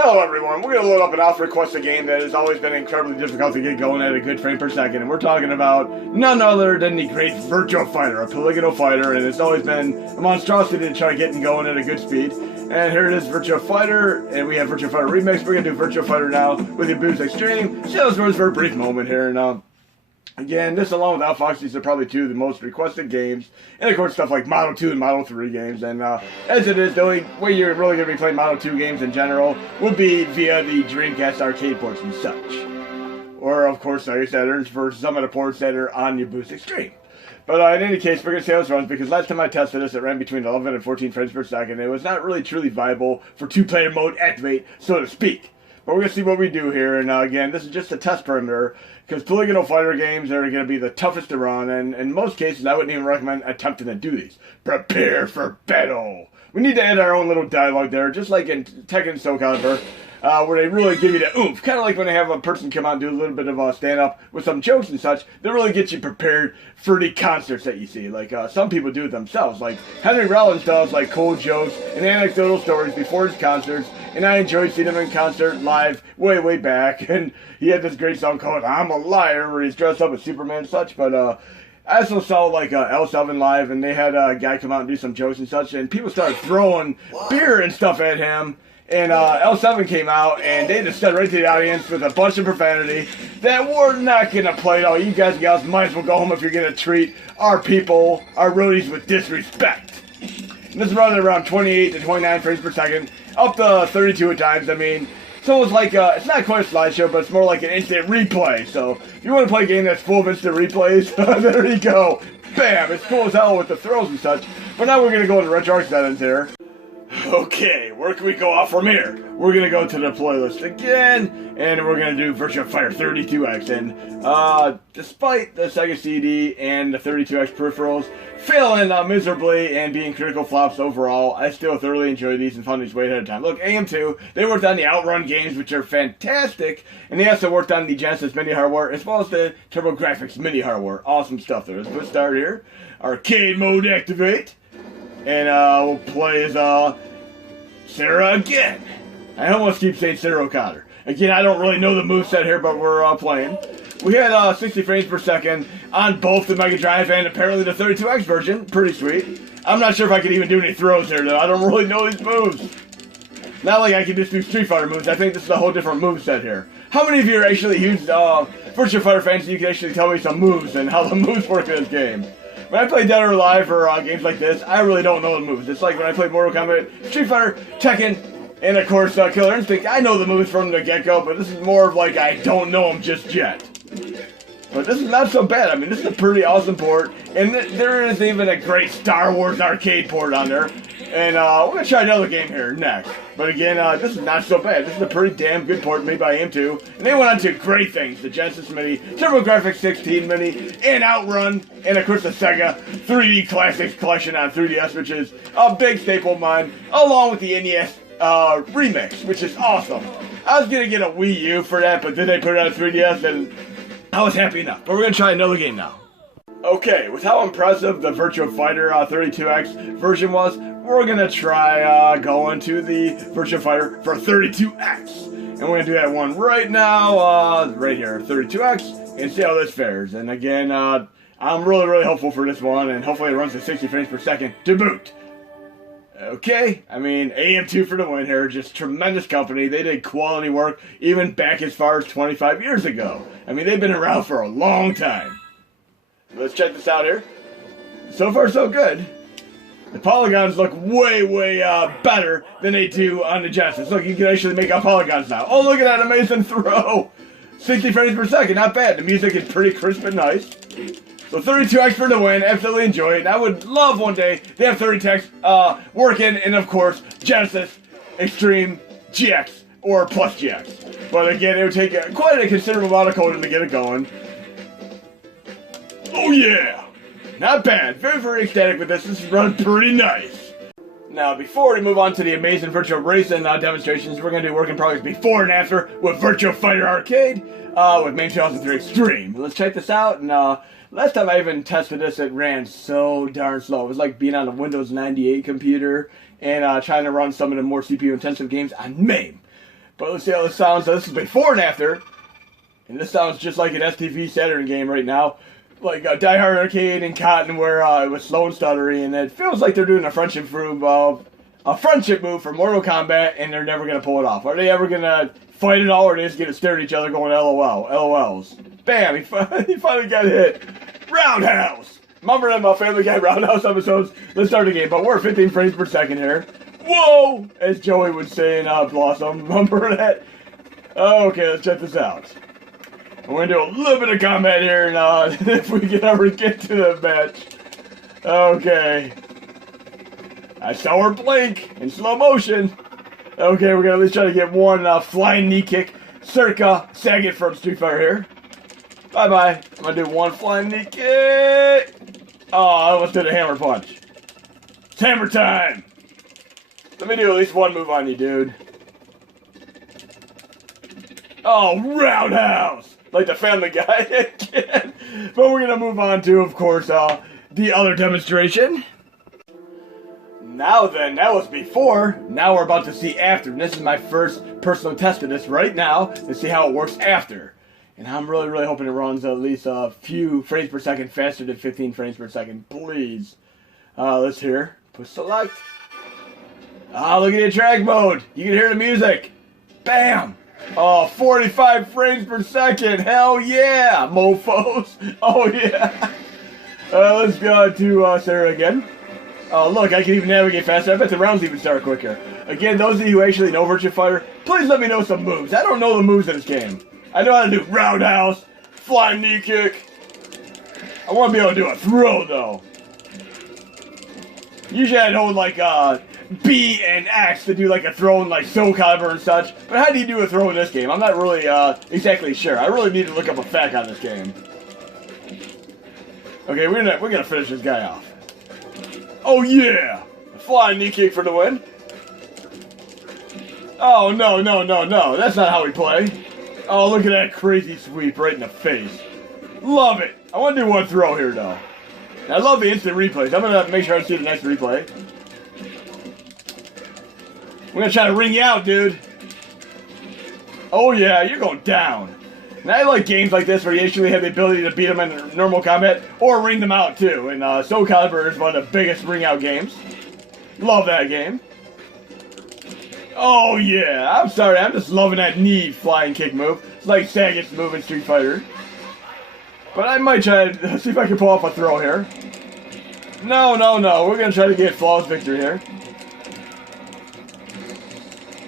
Hello everyone, we're going to load up an oft-requested game that has always been incredibly difficult to get going at a good frame per second, and we're talking about none other than the great Virtua Fighter, a polygonal fighter, and it's always been a monstrosity to try getting going at a good speed. And here it is, Virtua Fighter, and we have Virtua Fighter Remix. We're going to do Virtua Fighter now with the Plus AND Xtreme. See how this runs for a brief moment here, and again, this along with Outfox, these are probably two of the most requested games. And of course, stuff like Model 2 and Model 3 games. And as it is, the only way you're really going to be playing Model 2 games in general would be via the Dreamcast arcade ports and such. Or, of course, like I said, for some of the ports that are on the Plus AND Xtreme. But in any case, we're going to see how this runs, because last time I tested this, it ran between 11 and 14 frames per second. It was not really truly viable for two-player mode activate, so to speak. But we're going to see what we do here, and again, this is just a test perimeter, because polygonal fighter games are going to be the toughest to run, and in most cases, I wouldn't even recommend attempting to do these. Prepare for battle! We need to add our own little dialogue there, just like in Tekken and Soul Calibur, where they really give you the oomph. Kind of like when they have a person come out and do a little bit of a stand-up with some jokes and such, they really get you prepared for the concerts that you see. Like, some people do it themselves. Like, Henry Rollins does, like, cool jokes and anecdotal stories before his concerts, and I enjoyed seeing him in concert live way back, and he had this great song called I'm a Liar, where he's dressed up as Superman and such, but, I also saw, like, L7 live, and they had a guy come out and do some jokes and such, and people started throwing beer and stuff at him. And L7 came out, and they just stood right to the audience with a bunch of profanity that we're not going to play at all. You guys and gals might as well go home if you're going to treat our people, our roadies, with disrespect. And this is running around 28 to 29 frames per second, up to 32 at times. I mean, it's almost like, it's not quite a slideshow, but it's more like an instant replay. So, if you want to play a game that's full of instant replays, there you go. Bam! It's cool as hell with the throws and such. But now we're going to go into retro settings here. Okay, where can we go off from here? We're going to go to the playlist again, and we're going to do Virtua Fighter 32X. And despite the Sega CD and the 32X peripherals failing miserably and being critical flops overall, I still thoroughly enjoy these and found these way ahead of time. Look, AM2, they worked on the Outrun games, which are fantastic, and they also worked on the Genesis mini hardware, as well as the TurboGrafx mini hardware. Awesome stuff there. Let's put start here. Arcade mode activate. And we'll play as Sarah again. I almost keep saying Sarah O'Connor. Again, I don't really know the moveset here, but we're playing. We had 60 frames per second on both the Mega Drive and apparently the 32X version. Pretty sweet. I'm not sure if I can even do any throws here, though. I don't really know these moves. Not like I can just do Street Fighter moves. I think this is a whole different moveset here. How many of you are actually huge Virtua Fighter fans, and you can actually tell me some moves and how the moves work in this game? When I play Dead or Alive or games like this, I really don't know the moves. It's like when I play Mortal Kombat, Street Fighter, Tekken, and of course Killer Instinct. I know the moves from the get-go, but this is more of like I don't know them just yet. But this is not so bad. I mean, this is a pretty awesome port, and there is even a great Star Wars arcade port on there. And we're going to try another game here next. But again, this is not so bad. This is a pretty damn good port made by AM2. And they went on to great things. The Genesis Mini, TurboGrafx 16 Mini, and Outrun, and of course the Sega 3D Classics Collection on 3DS, which is a big staple of mine, along with the NES Remix, which is awesome. I was going to get a Wii U for that, but then they put it on 3DS, and I was happy enough. But we're going to try another game now. Okay, with how impressive the Virtua Fighter 32X version was, we're going to try going to the Virtua Fighter for 32X. And we're going to do that one right now, right here, 32X, and see how this fares. And again, I'm really hopeful for this one, and hopefully it runs at 60 frames per second to boot. Okay, I mean, AM2 for the win here, just tremendous company. They did quality work even back as far as 25 years ago. I mean, they've been around for a long time. Let's check this out here. So far, so good. The polygons look way better than they do on the Genesis. Look, you can actually make out polygons now. Oh, look at that amazing throw. 60 frames per second, not bad. The music is pretty crisp and nice. So 32X for the win, absolutely enjoy it. And I would love one day to have 32X working in, of course, Genesis, Xtreme, GX, or Plus GX. But again, it would take quite a considerable amount of coding to get it going. Oh yeah! Not bad. Very ecstatic with this. This is running pretty nice. Now, before we move on to the amazing Virtua Racing demonstrations, we're going to do work in progress before and after with Virtua Fighter Arcade with MAME 2003 Xtreme. Let's check this out. And last time I even tested this, it ran so darn slow. It was like being on a Windows 98 computer and trying to run some of the more CPU-intensive games on MAME. But let's see how this sounds. So this is before and after. And this sounds just like an STV Saturn game right now. Like Die Hard Arcade and Cotton, where it was slow and stuttery. And it feels like they're doing a friendship move for Mortal Kombat, and they're never going to pull it off. Are they ever going to fight it all, or are they just going to stare at each other going LOL? LOLs. Bam! He finally got hit. Roundhouse! Remember them Family Guy Roundhouse episodes? Let's start the game, but we're 15 frames per second here. Whoa! As Joey would say in Blossom. Remember that? Okay, let's check this out. We're going to do a little bit of combat here, and if we can ever get to the match. Okay. I saw her blink in slow motion. Okay, we're going to at least try to get one flying knee kick, circa Sagat from Street Fighter here. Bye-bye. I'm going to do one flying knee kick. Oh, I almost did a hammer punch. It's hammer time. Let me do at least one move on you, dude. Oh, roundhouse. Like the Family Guy again. But we're going to move on to, of course, the other demonstration. Now then, that was before. Now we're about to see after. And this is my first personal test of this right now to see how it works after. And I'm really, really hoping it runs at least a few frames per second faster than 15 frames per second. Please. Let's hear. Push select. Look at the track mode. You can hear the music. Bam. Oh, 45 frames per second. Hell yeah, mofos. Oh yeah. Let's go to Sarah again. Oh, look, I can even navigate faster. I bet the rounds even start quicker. Again, those of you who actually know Virtua Fighter, please let me know some moves. I don't know the moves in this game. I know how to do roundhouse, flying knee kick. I want to be able to do a throw, though. Usually I know, like, B and X to do, like, a throw in, like, Soul Calibur and such. But how do you do a throw in this game? I'm not really, exactly sure. I really need to look up a fact on this game. Okay, we're gonna finish this guy off. Oh yeah! A flying knee kick for the win. Oh no, no, no, no. That's not how we play. Oh, look at that crazy sweep right in the face. Love it. I want to do one throw here though. And I love the instant replays. I'm gonna make sure I see the next replay. We're gonna try to ring you out, dude. Oh yeah, you're going down. And I like games like this where you actually have the ability to beat them in normal combat or ring them out too. And Soul Calibur is one of the biggest ring out games. Love that game. Oh yeah, I'm sorry, I'm just loving that knee flying kick move. It's like Sagat's move in Street Fighter. But I might try to see if I can pull off a throw here. No, no, no, we're gonna try to get flawless victory here.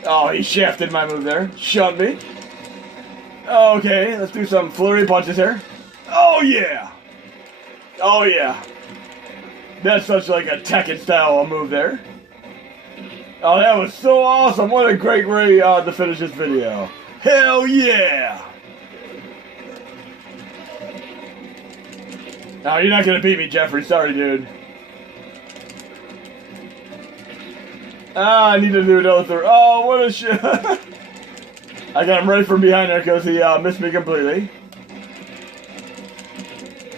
Oh, he shafted my move there. Shunned me. Okay, let's do some flurry punches here. Oh yeah! Oh yeah. That's such like a Tekken style move there. Oh, that was so awesome. What a great way to finish this video. Hell yeah! No, you're not gonna beat me, Jeffrey. Sorry, dude. I need to do another throw. Oh, what a shit. I got him right from behind there because he missed me completely.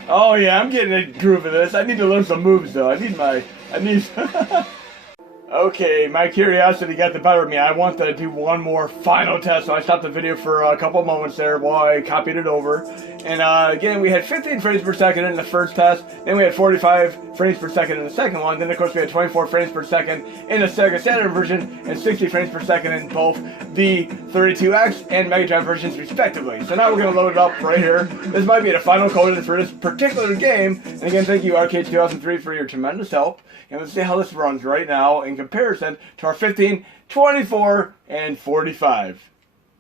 Oh yeah, I'm getting a groove of this. I need to learn some moves though. I need Okay, my curiosity got the better of me. I want to do one more final test, so I stopped the video for a couple moments there while I copied it over. And again, we had 15 frames per second in the first test, then we had 45 frames per second in the second one, then of course we had 24 frames per second in the Sega Saturn version, and 60 frames per second in both the 32X and Mega Drive versions respectively. So now we're going to load it up right here. This might be the final code for this particular game. And again, thank you Arcade2003 for your tremendous help. And let's see how this runs right now in comparison to our 15, 24, and 45.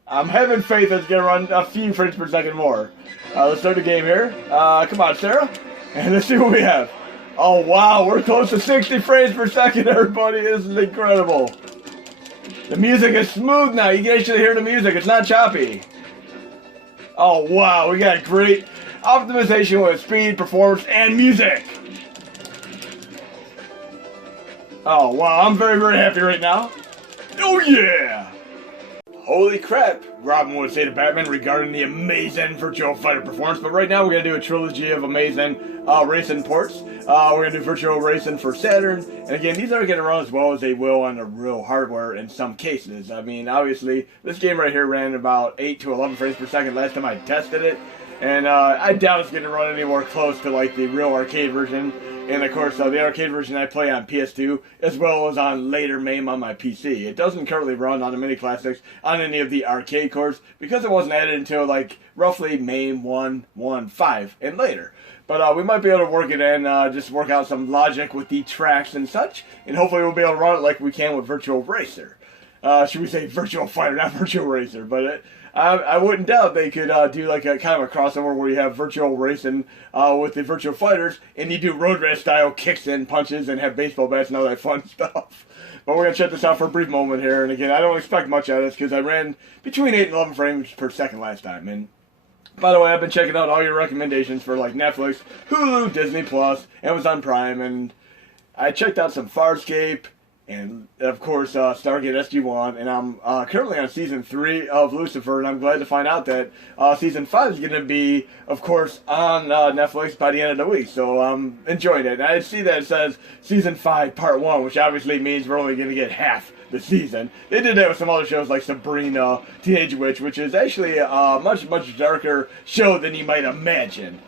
I'm having faith it's going to run a few frames per second more. Let's start the game here. Come on, Sarah. And let's see what we have. Oh, wow. We're close to 60 frames per second, everybody. This is incredible. The music is smooth now. You can actually hear the music. It's not choppy. Oh, wow. We got great optimization with speed, performance, and music. Oh, wow, I'm very, very happy right now. Oh, yeah! Holy crap, Robin would say to Batman regarding the amazing Virtua Fighter performance. But right now we're going to do a trilogy of amazing racing ports. We're going to do Virtua Racing for Saturn. And again, these aren't going to run as well as they will on the real hardware in some cases. I mean, obviously, this game right here ran about 8 to 11 frames per second last time I tested it. And I doubt it's going to run anywhere close to like the real arcade version. And of course, the arcade version I play on PS2, as well as on later MAME on my PC. It doesn't currently run on the Mini Classics on any of the arcade cores, because it wasn't added until like roughly MAME 1.1.5 and later. But we might be able to work it in, just work out some logic with the tracks and such, and hopefully we'll be able to run it like we can with Virtua Racer. Should we say Virtua Fighter, not Virtua Racer, but I wouldn't doubt they could do like a kind of a crossover where you have Virtua Racing with the Virtua Fighters, and you do road race style kicks and punches and have baseball bats and all that fun stuff. But we're going to check this out for a brief moment here, and again, I don't expect much out of this because I ran between 8 and 11 frames per second last time. And by the way, I've been checking out all your recommendations for like Netflix, Hulu, Disney Plus, Amazon Prime, and I checked out some Farscape, and of course Stargate SG-1, and I'm currently on season 3 of Lucifer, and I'm glad to find out that season 5 is going to be, of course, on Netflix by the end of the week, so I'm enjoying it. And I see that it says season 5 part 1, which obviously means we're only going to get half the season. They did that with some other shows like Sabrina, Teenage Witch, which is actually a much darker show than you might imagine.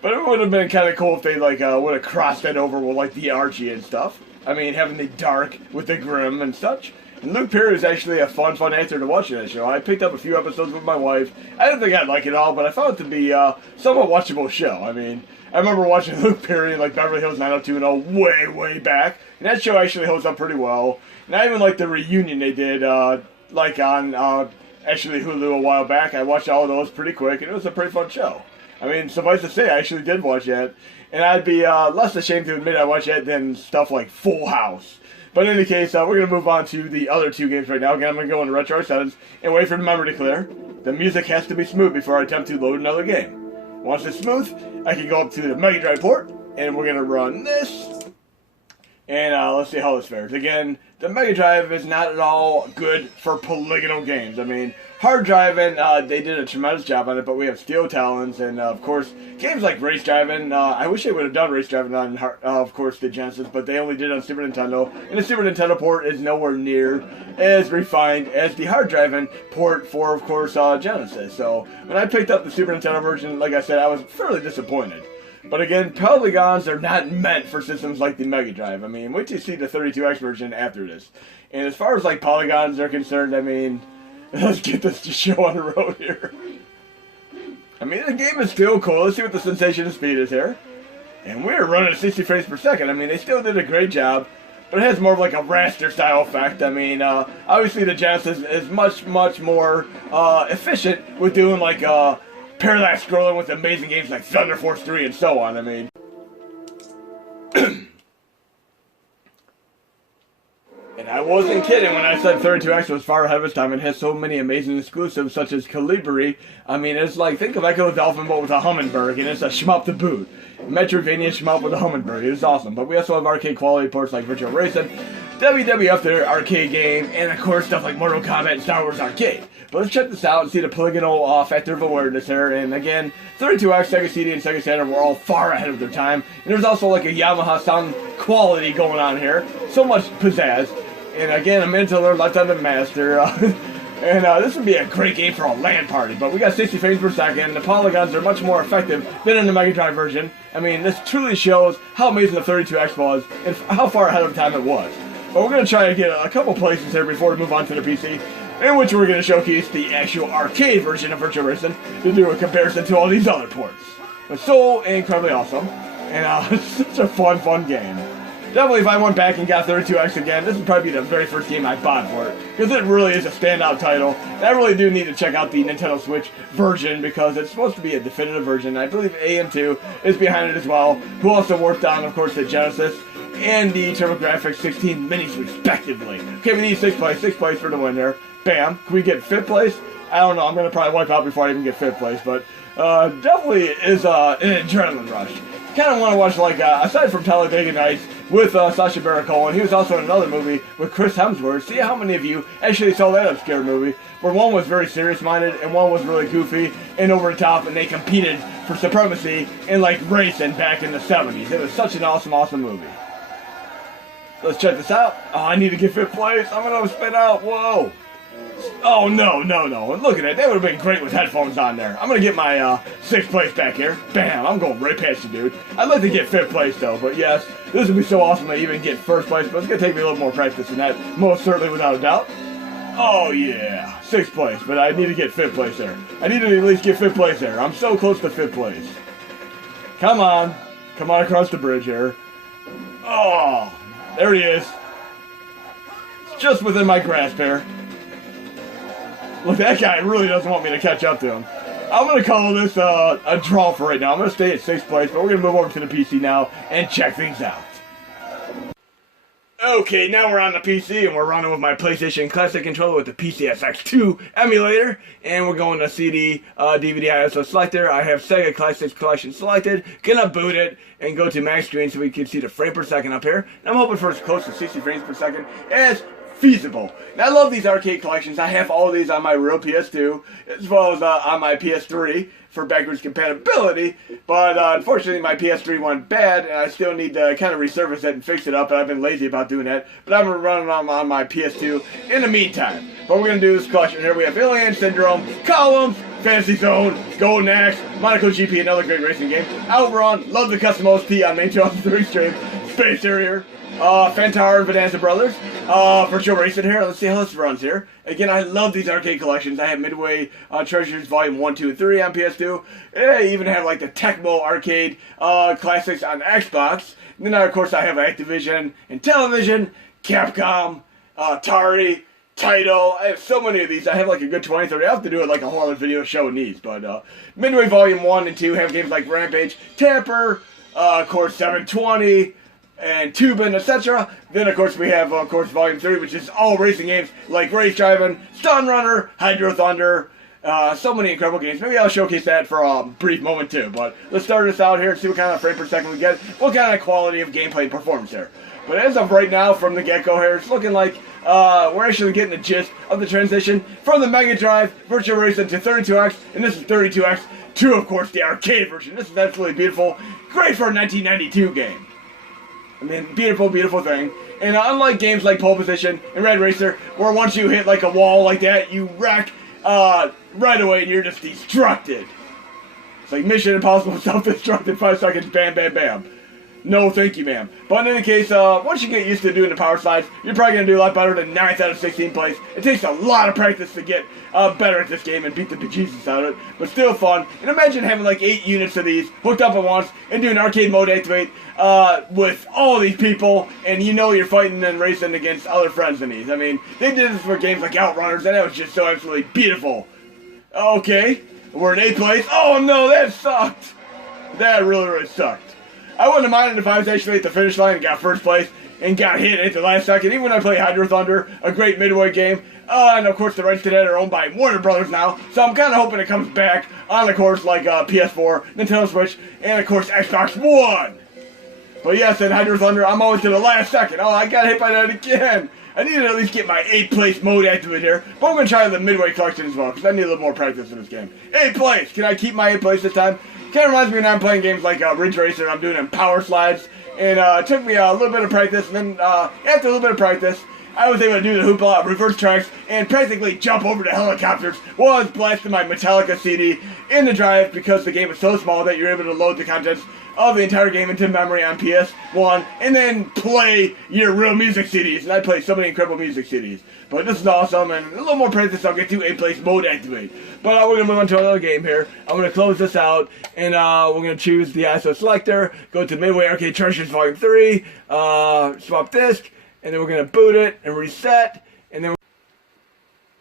But it would have been kind of cool if they like would have crossed that over with like the Archie and stuff. I mean, having the dark with the grim and such. And Luke Perry is actually a fun actor to watch in that show. I picked up a few episodes with my wife. I didn't think I'd like it all, but I found it to be a somewhat watchable show. I mean, I remember watching Luke Perry in like Beverly Hills 90210 way back. And that show actually holds up pretty well. And I even like the reunion they did like on actually Hulu a while back. I watched all of those pretty quick, and it was a pretty fun show. I mean, suffice to say, I actually did watch that. And I'd be less ashamed to admit I watched that than stuff like Full House. But in any case, we're going to move on to the other 2 games right now. Again, I'm going to go into retro settings and wait for the memory to clear. The music has to be smooth before I attempt to load another game. Once it's smooth, I can go up to the Mega Drive port, and we're going to run this. And let's see how this fares. Again, the Mega Drive is not at all good for polygonal games. I mean, hard driving, they did a tremendous job on it, but we have Steel Talons, and of course, games like Race Driving. I wish they would have done Race Driving on, of course, the Genesis, but they only did it on Super Nintendo, and the Super Nintendo port is nowhere near as refined as the hard driving port for, of course, Genesis. So when I picked up the Super Nintendo version, like I said, I was fairly disappointed. But again, polygons are not meant for systems like the Mega Drive. I mean, wait till you see the 32X version after this. And as far as like polygons are concerned, I mean, let's get this show on the road here. I mean, the game is still cool. Let's see what the sensation of speed is here. And we're running at 60 frames per second. I mean, they still did a great job. But it has more of like a raster style effect. I mean, obviously the Genesis is much more efficient with doing like parallax scrolling with amazing games like Thunder Force 3 and so on. I mean, and I wasn't kidding when I said 32X was far ahead of its time. It has so many amazing exclusives such as Calibri. I mean, it's like, think of Echo the Dolphin but with a Hummingbird, and it's a shmup to boot. Metroidvania shmup with a Hummingbird. It's awesome. But we also have arcade quality ports like Virtua Racing, WWF their arcade game, and of course stuff like Mortal Kombat and Star Wars Arcade. But let's check this out and see the polygonal factor of awareness here. And again, 32X, Sega CD, and Sega Saturn were all far ahead of their time. And there's also like a Yamaha sound quality going on here. So much pizzazz. And again, a minute to learn, lifetime to master. And this would be a great game for a LAN party. But we got 60 frames per second. The polygons are much more effective than in the Mega Drive version. I mean, this truly shows how amazing the 32X was and how far ahead of time it was. But we're going to try to get a couple places here before we move on to the PC, in which we're going to showcase the actual arcade version of Virtua Racing to do a comparison to all these other ports. It's so incredibly awesome, and it's such a fun game. Definitely, if I went back and got 32X again, this would probably be the very first game I bought for it, because it really is a standout title. And I really do need to check out the Nintendo Switch version, because it's supposed to be a definitive version. I believe AM2 is behind it as well, who also worked on, of course, the Genesis and the TurboGrafx 16 minis, respectively. Okay, we need 6th place. 6th place for the win there. Bam. Can we get 5th place? I don't know. I'm going to probably wipe out before I even get 5th place, but definitely is an adrenaline rush. Kind of want to watch, like, aside from Talladega Nights with Sacha Baron Cohen. He was also in another movie with Chris Hemsworth. See how many of you actually saw that obscure movie, where one was very serious-minded and one was really goofy and over the top, and they competed for supremacy in like racing back in the 70s. It was such an awesome, awesome movie. Let's check this out. Oh, I need to get 5th place. I'm gonna spin out. Whoa. Oh, no. And look at that. That would have been great with headphones on there. I'm going to get my 6th place back here. Bam. I'm going right past you, dude. I'd like to get 5th place, though. But, yes, this would be so awesome to even get 1st place. But it's going to take me a little more practice than that. Most certainly, without a doubt. Oh, yeah. 6th place. But I need to get 5th place there. I need to at least get 5th place there. I'm so close to 5th place. Come on. Come on across the bridge here. Oh, there he is. It's just within my grasp here. Look, that guy really doesn't want me to catch up to him. I'm going to call this a draw for right now. I'm going to stay at 6th place, but we're going to move over to the PC now and check things out. Okay, now we're on the PC, and we're running with my PlayStation Classic controller with the PCSX2 emulator, and we're going to CD, DVD ISO selector. I have Sega Classics Collection selected. Gonna boot it and go to max screen so we can see the frame per second up here. And I'm hoping for as close to 60 frames per second as feasible. Now, I love these arcade collections. I have all of these on my real PS2 as well as on my PS3 for backwards compatibility, but unfortunately my PS3 went bad and I still need to kind of resurface it and fix it up, and I've been lazy about doing that, but I'm running on my PS2 in the meantime. But we're going to do this collection here. We have Alien, Syndrome, Columns, Fantasy Zone, Golden Axe, Monaco GP, another great racing game, Outrun, love the custom OST on MAME 2003 stream, Space Harrier, Fantar and Bonanza Brothers, Virtua Racing here. Let's see how this runs here. Again, I love these arcade collections. I have Midway Treasures Volume 1, 2, and 3 on PS2. I even have like the Tecmo arcade classics on Xbox. And then, of course, I have Activision and Television, Capcom, Atari, Taito. I have so many of these. I have like a good 20, 30. I have to do it like a whole other video showing these. But Midway Volume 1 and 2 have games like Rampage, Tamper, of course, 720, and Tubin, etc. Then, of course, we have, Volume 3, which is all racing games like Race Driving, Stun Runner, Hydro Thunder, so many incredible games. Maybe I'll showcase that for a brief moment, too. But let's start this out here and see what kind of frame per second we get, what kind of quality of gameplay and performance here. But as of right now, from the get-go here, it's looking like we're actually getting the gist of the transition from the Mega Drive Virtua Racing to 32X, and this is 32X to, of course, the arcade version. This is absolutely beautiful. Great for a 1992 game. I mean, beautiful, beautiful thing. And unlike games like Pole Position and Red Racer, where once you hit like a wall like that, you wreck right away and you're just destructed. It's like Mission Impossible self-destruct in 5 seconds, bam, bam, bam. No, thank you, ma'am. But in any case, once you get used to doing the power slides, you're probably going to do a lot better than 9th out of 16 place. It takes a lot of practice to get better at this game and beat the bejesus out of it, but still fun. And imagine having like 8 units of these hooked up at once and doing arcade mode activate with all these people, and you know you're fighting and racing against other friends in these. I mean, they did this for games like Outrunners, and that was just so absolutely beautiful. Okay, we're in 8th place. Oh no, that sucked. That really, really sucked. I wouldn't have minded if I was actually at the finish line and got 1st place and got hit at the last second. Even when I play Hydro Thunder, a great Midway game. And of course the rights to that are owned by Warner Brothers now. So I'm kind of hoping it comes back on, of course, like PS4, Nintendo Switch, and of course Xbox One. But yes, in Hydro Thunder, I'm always to the last second. Oh, I got hit by that again. I need to at least get my 8th place mode activated here. But I'm going to try the Midway collection as well, because I need a little more practice in this game. 8th place! Can I keep my 8th place this time? Kind of reminds me when I'm playing games like Ridge Racer. I'm doing them power slides. And it took me a little bit of practice. And then after a little bit of practice, I was able to do the hoopla, reverse tracks, and practically jump over to helicopters while I was blasting my Metallica CD in the drive, because the game is so small that you're able to load the contents of the entire game into memory on PS1 and then play your real music CDs. And I play so many incredible music CDs. But this is awesome, and a little more practice, I'll get to 8th place mode activate. But we're going to move on to another game here. I'm going to close this out, and we're going to choose the ISO selector, go to Midway Arcade Treasures Volume 3, swap disc, and then we're going to boot it and reset, and then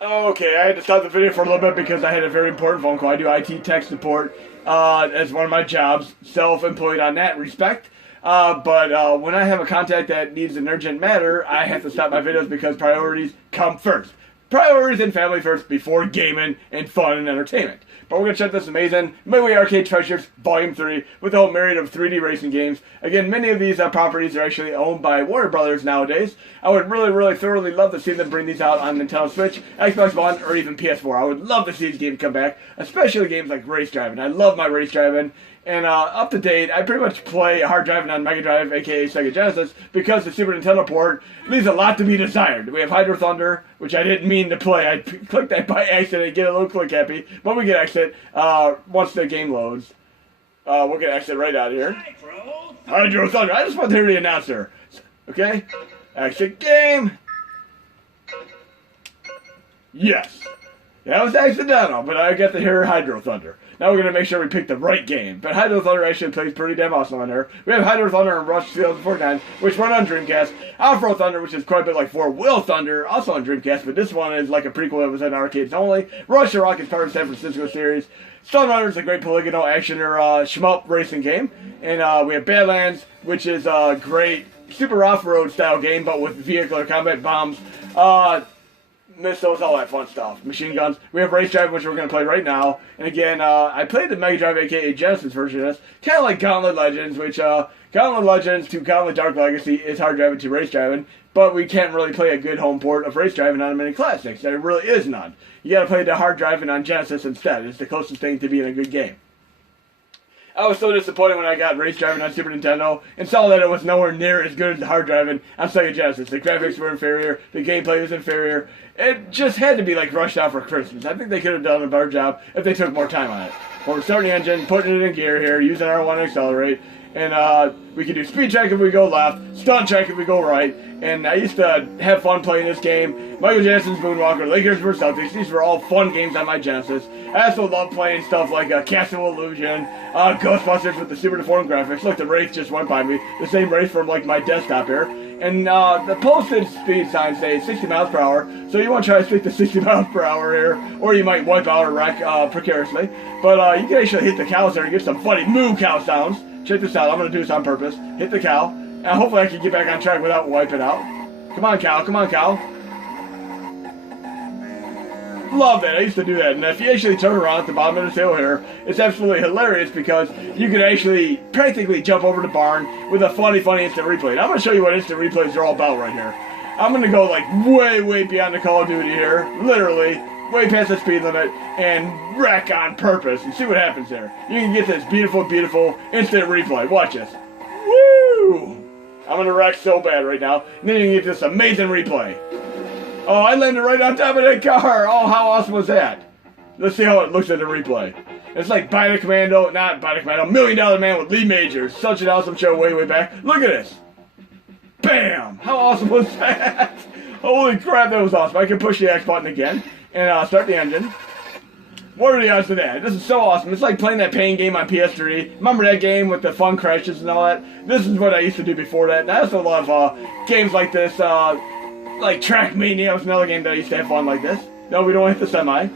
okay, I had to stop the video for a little bit because I had a very important phone call. I do IT tech support as one of my jobs, self-employed on that respect. But when I have a contact that needs an urgent matter, I have to stop my videos because priorities come first. Priorities and family first before gaming and fun and entertainment. But we're going to check this amazing Midway Arcade Treasures Volume 3 with a whole myriad of 3D racing games. Again, many of these properties are actually owned by Warner Brothers nowadays. I would really thoroughly love to see them bring these out on Nintendo Switch, Xbox One, or even PS4. I would love to see these games come back, especially games like race driving. I love my race driving. And up to date, I pretty much play hard driving on Mega Drive, aka Sega Genesis, because the Super Nintendo port leaves a lot to be desired. We have Hydro Thunder, which I didn't mean to play. I clicked that by accident, get a little click happy, but we can exit once the game loads. We're going to exit right out of here. Hydro Thunder. I just want to hear the announcer. Okay? Exit game. Yes. That was accidental, but I get to hear Hydro Thunder. Now we're going to make sure we pick the right game. But Hydro Thunder actually plays pretty damn awesome on there. We have Hydro Thunder and Rush 2049, which run on Dreamcast. Off-Road Thunder, which is quite a bit like Four-Wheel Thunder, also on Dreamcast, but this one is like a prequel that was in arcades only. Rush to Rock is part of the San Francisco series. Stun Runner is a great polygonal action or shmup racing game. And we have Badlands, which is a great super off-road style game, but with vehicular combat bombs. Missiles, all that fun stuff. Machine guns. We have Race Drive, which we're going to play right now. And again, I played the Mega Drive, aka Genesis version of this. Kind of like Gauntlet Legends, which Gauntlet Legends to Gauntlet Dark Legacy is hard driving to race driving. But we can't really play a good home port of race driving on many classics. There really is none. You got to play the hard driving on Genesis instead. It's the closest thing to being a good game. I was so disappointed when I got race driving on Super Nintendo and saw that it was nowhere near as good as the hard driving on Sega Genesis. The graphics were inferior, the gameplay was inferior. It just had to be like rushed out for Christmas. I think they could have done a better job if they took more time on it. Well, we're starting the engine, putting it in gear here, using R1 to accelerate, and we can do speed check if we go left, stunt check if we go right. And I used to have fun playing this game. Michael Jackson's Moonwalker, Lakers vs. Celtics. These were all fun games on my Genesis. I also love playing stuff like Castle Illusion, Ghostbusters with the super deformed graphics. Look, the Wraith just went by me. The same Wraith from like my desktop here. And the posted speed signs say 60 miles per hour. So you want to try to stick to 60 miles per hour here, or you might wipe out or wreck precariously. But you can actually hit the cows there and get some funny moo cow sounds. Check this out. I'm going to do this on purpose. Hit the cow. And hopefully I can get back on track without wiping out. Come on, cow. Come on, cow. Love that. I used to do that. And if you actually turn around at the bottom of this hill here, it's absolutely hilarious because you can actually practically jump over the barn with a funny instant replay. And I'm going to show you what instant replays are all about right here. I'm going to go like way beyond the Call of Duty here. Literally. Way past the speed limit and wreck on purpose and see what happens there. You can get this beautiful instant replay. Watch this. Woo! I'm gonna wreck so bad right now. And then you can get this amazing replay. Oh, I landed right on top of that car. Oh, how awesome was that? Let's see how it looks at the replay. It's like Bite a Commando, not Bite a Commando, $1 Million Man with Lee Majors. Such an awesome show way back. Look at this. Bam! How awesome was that? Holy crap, that was awesome. I can push the X button again and start the engine. What are the odds of that? This is so awesome. It's like playing that pain game on PS3. Remember that game with the fun crashes and all that? This is what I used to do before that. And I also love games like this. Like Track Mania was another game that I used to have fun like this. No, we don't hit the semi.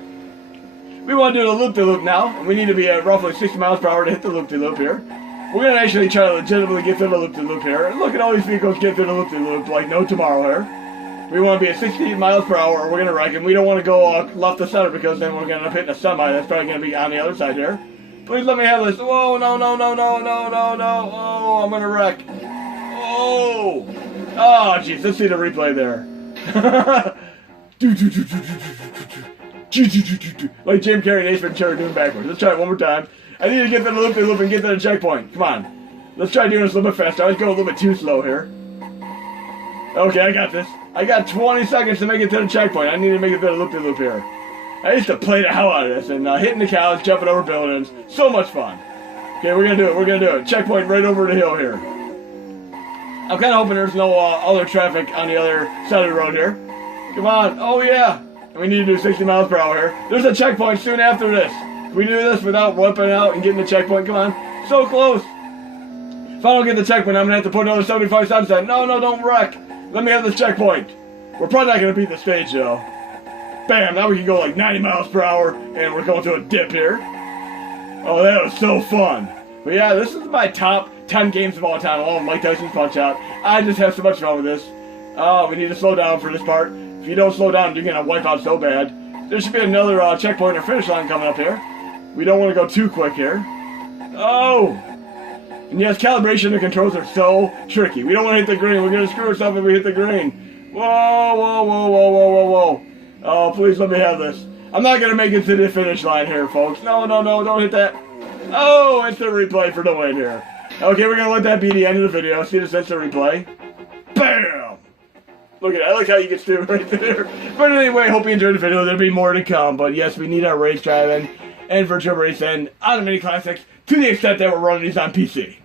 We want to do the loop-de-loop now. And we need to be at roughly 60 miles per hour to hit the loop-de-loop here. We're going to actually try to legitimately get through the loop-de-loop here. And look at all these vehicles get through the loop-de-loop like no tomorrow here. We want to be at 60 miles per hour or we're going to wreck, and we don't want to go left to center because then we're going to end up hitting a semi that's probably going to be on the other side here. Please let me have this. Whoa, no. Oh, I'm going to wreck. Oh. Oh, jeez. Let's see the replay there. Like Jim Carrey and Ace Ventura doing backwards. Let's try it one more time. I need to get to the loop and get to the checkpoint. Come on. Let's try doing this a little bit faster. I was going a little bit too slow here. Okay, I got this. I got 20 seconds to make it to the checkpoint. I need to make it to the loop-de-loop here. I used to play the hell out of this and hitting the cows, jumping over buildings. So much fun. Okay, we're going to do it. Checkpoint right over the hill here. I'm kind of hoping there's no other traffic on the other side of the road here. Come on. Oh, yeah. We need to do 60 miles per hour here. There's a checkpoint soon after this. Can we do this without whipping out and getting the checkpoint? Come on. So close. If I don't get the checkpoint, I'm going to have to put another 75 cents in. No, don't wreck. Let me have this checkpoint. We're probably not going to beat the stage, though. Bam, now we can go like 90 miles per hour, and we're going to a dip here. Oh, that was so fun. But yeah, this is my top 10 games of all time, all of Mike Tyson's Punch-Out. I just have so much fun with this. Oh, we need to slow down for this part. If you don't slow down, you're going to wipe out so bad. There should be another checkpoint or finish line coming up here. We don't want to go too quick here. Oh! And yes, calibration of the controls are so tricky. We don't want to hit the green. We're going to screw ourselves if we hit the green. Whoa, whoa, whoa, whoa, whoa, whoa, whoa. Oh, please let me have this. I'm not going to make it to the finish line here, folks. No, no, no, don't hit that. Oh, instant replay for the win here. Okay, we're going to let that be the end of the video. See this instant replay? Bam! Look at it. I like how you get through right there. But anyway, hope you enjoyed the video. There'll be more to come. But yes, we need our race driving and Virtua Racing on the Mini Classics to the extent that we're running these on PC.